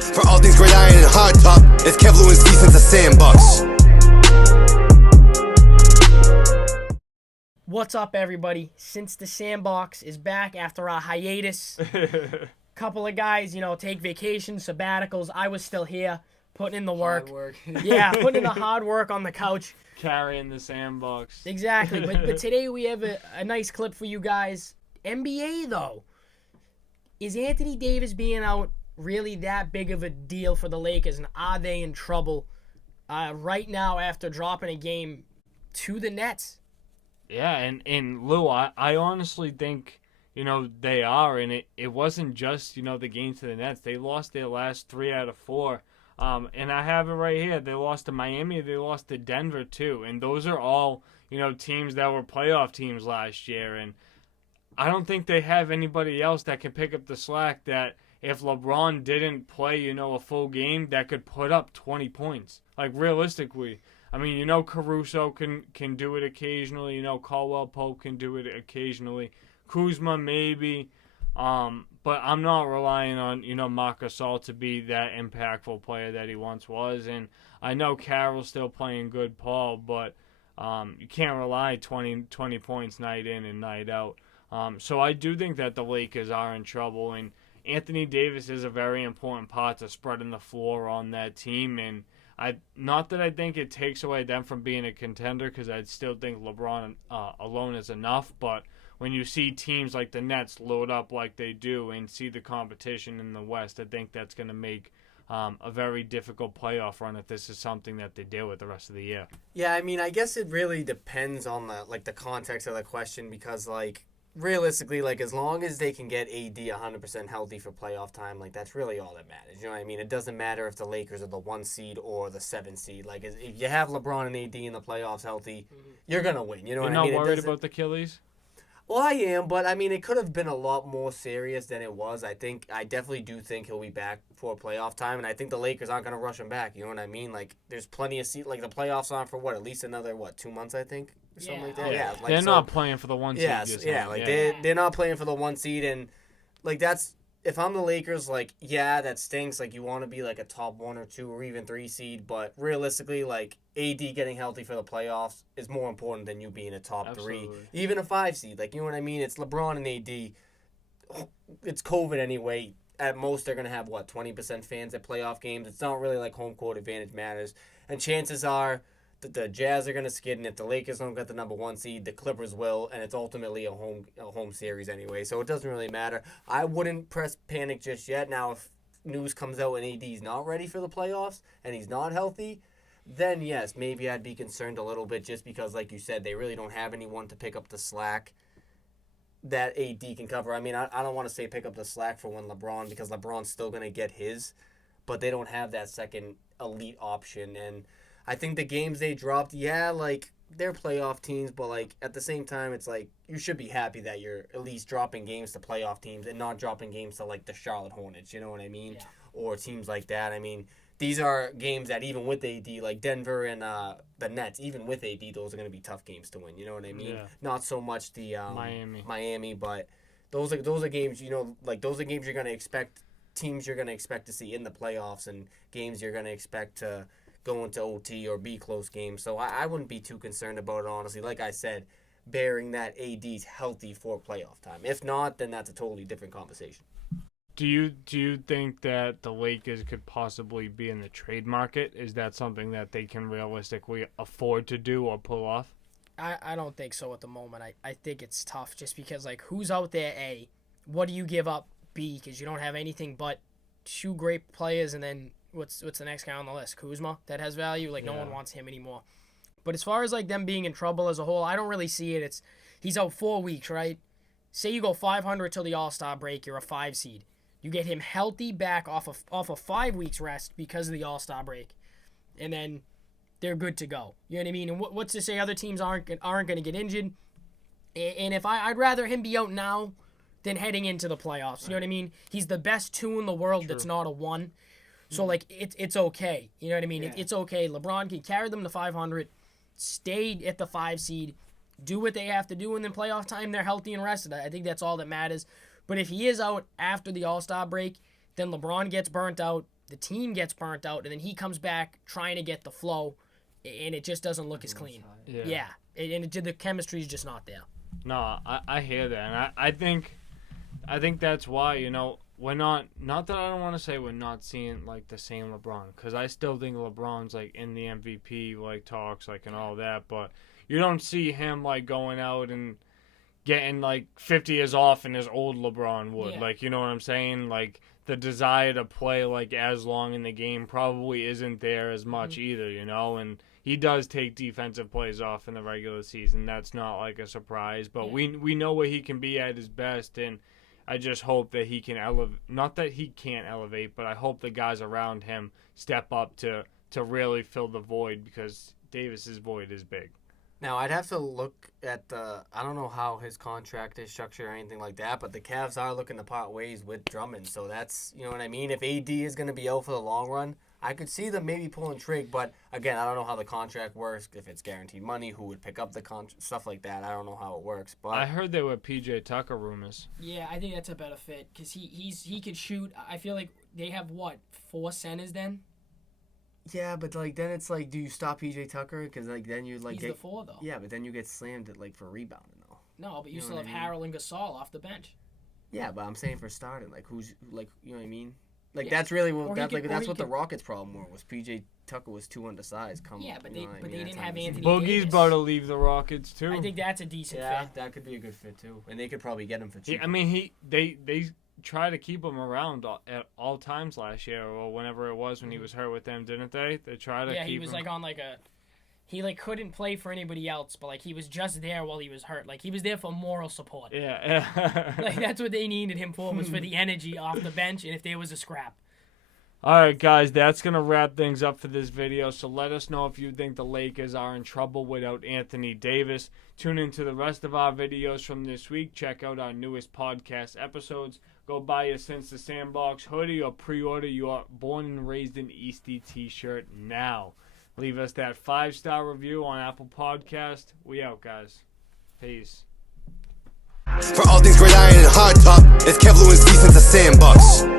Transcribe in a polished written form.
For all things great iron and hard top, it's Kev Lewis since the Sandbox. What's up, everybody? Since the Sandbox is back after a hiatus, couple of guys, take vacations, sabbaticals. I was still here, putting in the work. Yeah, putting in the hard work on the couch. Carrying the Sandbox. Exactly. But today we have a nice clip for you guys. NBA, though. Is Anthony Davis being out really that big of a deal for the Lakers, and are they in trouble right now after dropping a game to the Nets? Yeah, and Lou, I honestly think, they are, and it wasn't just, the game to the Nets. They lost their last 3 out of 4. And I have it right here. They lost to Miami. They lost to Denver, too. And those are all, teams that were playoff teams last year. And I don't think they have anybody else that can pick up the slack that if LeBron didn't play, a full game, that could put up 20 points. Like, realistically. I mean, Caruso can do it occasionally. Caldwell Pope can do it occasionally. Kuzma, maybe. But I'm not relying on, Marc Gasol to be that impactful player that he once was. And I know Carroll's still playing good, Paul, but you can't rely 20 points night in and night out. So I do think that the Lakers are in trouble. And Anthony Davis is a very important part to spreading the floor on that team. And not that I think it takes away them from being a contender, because I still think LeBron alone is enough. But when you see teams like the Nets load up like they do and see the competition in the West, I think that's going to make a very difficult playoff run if this is something that they deal with the rest of the year. Yeah, I mean, I guess it really depends on the context of the question, because realistically, as long as they can get AD 100% healthy for playoff time, that's really all that matters. You know what I mean? It doesn't matter if the Lakers are the 1 seed or the 7 seed. If you have LeBron and AD in the playoffs healthy, you're going to win. You know what I mean? You're not worried about the Achilles? Well, I am, but it could have been a lot more serious than it was. I definitely do think he'll be back for playoff time, and I think the Lakers aren't going to rush him back. You know what I mean? There's plenty of seat. The playoffs on for at least another 2 months, I think. Something like that. Yeah, they're not playing for the 1 seed. Yes, they're not playing for the 1 seed, and that's, if I'm the Lakers, that stinks. You want to be a top 1 or 2 or even 3 seed, but realistically, AD getting healthy for the playoffs is more important than you being a top Absolutely. 3, even a 5 seed. You know what I mean? It's LeBron and AD. It's COVID anyway. At most, they're gonna have 20% fans at playoff games. It's not really home court advantage matters, and chances are the Jazz are going to skid, and if the Lakers don't get the number 1 seed, the Clippers will, and it's ultimately a home series anyway, so it doesn't really matter. I wouldn't press panic just yet. Now, if news comes out and AD's not ready for the playoffs and he's not healthy, then yes, maybe I'd be concerned a little bit, just because, like you said, they really don't have anyone to pick up the slack that AD can cover. I mean, I don't want to say pick up the slack for when LeBron, because LeBron's still going to get his, but they don't have that second elite option. And I think the games they dropped, they're playoff teams, but, at the same time, it's you should be happy that you're at least dropping games to playoff teams and not dropping games to, the Charlotte Hornets, you know what I mean? Yeah. Or teams like that. I mean, these are games that even with AD, Denver and the Nets, even with AD, those are going to be tough games to win, you know what I mean? Yeah. Not so much the Miami, but those are games, those are games you're going to expect, teams you're going to expect to see in the playoffs, and games you're going to expect to go into OT or be close games. So I wouldn't be too concerned about it, honestly. Like I said, bearing that AD's healthy for playoff time. If not, then that's a totally different conversation. Do you think that the Lakers could possibly be in the trade market? Is that something that they can realistically afford to do or pull off? I don't think so at the moment. I think it's tough just because, who's out there, A? What do you give up, B? Because you don't have anything but 2 great players, and then what's the next guy on the list? Kuzma, that has value. No one wants him anymore. But as far as them being in trouble as a whole, I don't really see it. He's out 4 weeks, right? Say you go 500 till the All-Star break, you're a 5 seed. You get him healthy back off of 5 weeks rest because of the All-Star break, and then they're good to go. You know what I mean? And what's to say other teams aren't going to get injured? And if I'd rather him be out now than heading into the playoffs. You know what I mean? He's the best 2 in the world. True. That's not a 1. So, it's okay. You know what I mean? Yeah. It's okay. LeBron can carry them to 500, stay at the 5 seed, do what they have to do, and then playoff time, they're healthy and rested. I think that's all that matters. But if he is out after the All-Star break, then LeBron gets burnt out. the team gets burnt out, and then he comes back trying to get the flow, and it just doesn't look as clean. Yeah. The chemistry is just not there. No, I hear that, and I think that's why, we're not that I don't want to say we're not seeing like the same LeBron, because I still think LeBron's like in the MVP like talks like and all that, but you don't see him like going out and getting like 50 years off in his old LeBron would. Yeah. Like, you know what I'm saying? Like the desire to play like as long in the game probably isn't there as much either, and he does take defensive plays off in the regular season. That's not like a surprise, but we know where he can be at his best, and I just hope that he can elevate. Not that he can't elevate, but I hope the guys around him step up to really fill the void, because Davis's void is big. Now, I'd have to look at I don't know how his contract is structured or anything like that, but the Cavs are looking to part ways with Drummond, so that's, you know what I mean? If AD is going to be out for the long run, I could see them maybe pulling trig, but again, I don't know how the contract works, if it's guaranteed money, who would pick up the contract, stuff like that. I don't know how it works. But I heard there were PJ Tucker rumors. Yeah, I think that's a better fit, because he could shoot. I feel like they have, 4 centers then? yeah, but then it's do you stop PJ Tucker? Because then you He's the 4, though. Yeah, but then you get slammed at for rebounding though. No, but you know still what have I mean? Harrell and Gasol off the bench. Yeah, but I'm saying for starting, who's you know what I mean? Yeah. That's really what Or he that's could- or that's he what the could- Rockets' problem was PJ Tucker was too undersized. Yeah, but you they know what I but mean? they That's didn't how have it is. Anthony Boogie's Davis. about to leave the Rockets too. I think that's a decent Yeah, fit. that could be a good fit too, and they could probably get him for cheap. They try to keep him around at all times last year, or whenever it was when he was hurt with them, didn't they? They try to keep He was him. on he couldn't play for anybody else, but he was just there while he was hurt. He was there for moral support. Yeah. That's what they needed him for, was for the energy off the bench, and if there was a scrap. All right, guys, that's going to wrap things up for this video. So let us know if you think the Lakers are in trouble without Anthony Davis. Tune into the rest of our videos from this week. Check out our newest podcast episodes. Go buy your Since the Sandbox hoodie or pre-order your Born and Raised in EASTIE t-shirt now. Leave us that 5-star review on Apple Podcast. We out, guys. Peace. For all things great iron and hard top, it's Kevlu and Since the Sandbox.